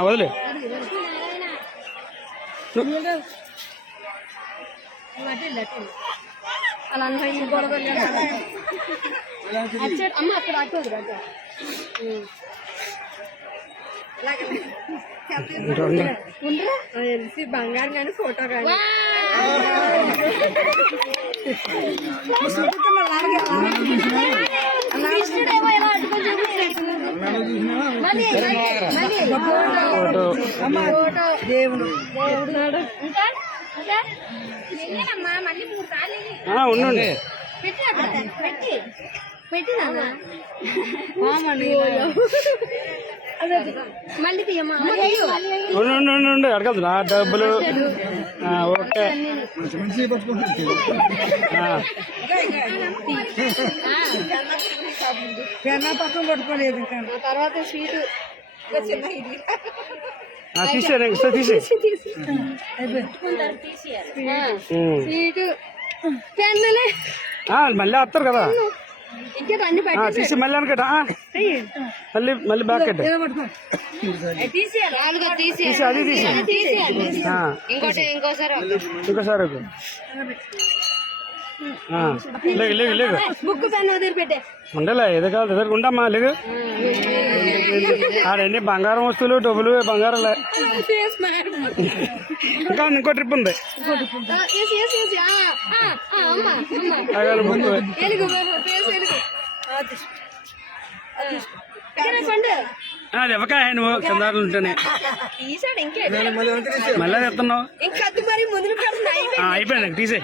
వదిలే అలా అమ్మ అక్కడ అట్టదు బంగారు కానీ ఫోటో కానీ దేవుడు ఉండండి ఉండండి అడగదు నా డబ్బులు ఓకే పక్కన పట్టుకోలేదు తర్వాత స్వీట్ తీసేయండి తీసే స్వీట్ పెన్నులే మళ్ళీ వస్తారు కదా తీసి మళ్ళీ అనుకట మళ్ళీ బ్యాక్ కట్టే అది తీసి ఇంకోసారి లేగు లేగు బుక్ పెన్ వదిలిపెట్టే ఉండలే ఏదో కాదు ఎదురు ఉండమ్మా లేగు ఆడండి బంగారం వస్తువులు డబ్బులు బంగారంలే ఇంకా ఇంకో ట్రిప్ ఉంది అది ఎవకాయ నువ్వు కిందాలు ఉంటేనే మళ్ళీ చెప్తున్నావు అయిపోయింది తీసే